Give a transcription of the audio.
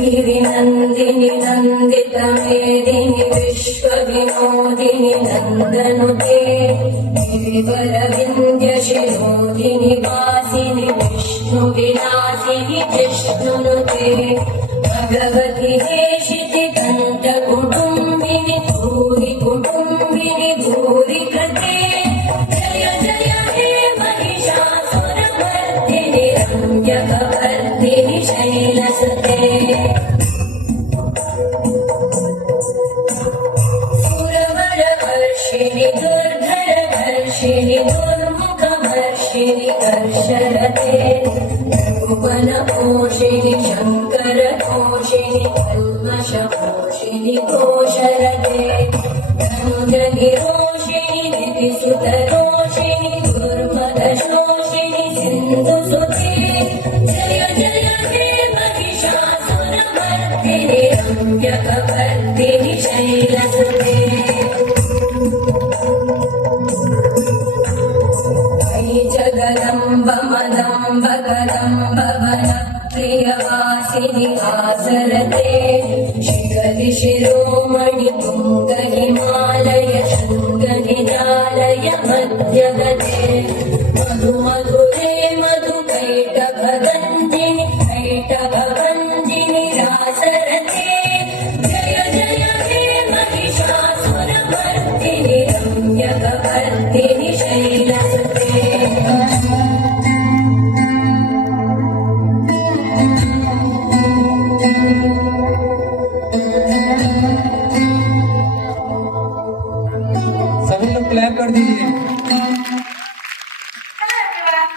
गिरिनन्दिनि नन्दितमेदिनि विश्वविनोदिनि नन्दनुते गिरिवरविन्द्यशिरोधिनि वासिनि विष्णुविलासिनि जिष्णुनुते भगवति हेशिति दन्तकुटुम्बिनि भूरि कुटुम्बिनि भूरि कृते जय जय हे महिषासुरमर्दिनि रम्यकवर्दिनि शैलसुते दुर्धरवर्षिणि दुर्मुखवर्षिणि कर्षरते रघुकुलपोषिणि शङ्करपोषिणि कल्मषपोषिणि घोषरते धनुजनिरोषिणि दितिसुतरोषिणि दुर्मदशोषिणि सिन्धुसुते जय जय हे महिषासुरमर्दिनि रम्यकवर्दिनि शैलसुते जगदम्ब मदम्ब कदम्ब वन प्रियवासिनि आसरते शिखरि शिरोमणि तुङ्ग हिमालय शृङ्ग निजालय मध्यगते मधु मधुरे मधुकैटभगन्धिनि कैटभगन्धिनि रासरते जय जय हे महिषासुरमर्दिनि रम्यकवर्दिनि शैलसुते सभी लोग क्लैप कर दीजिए।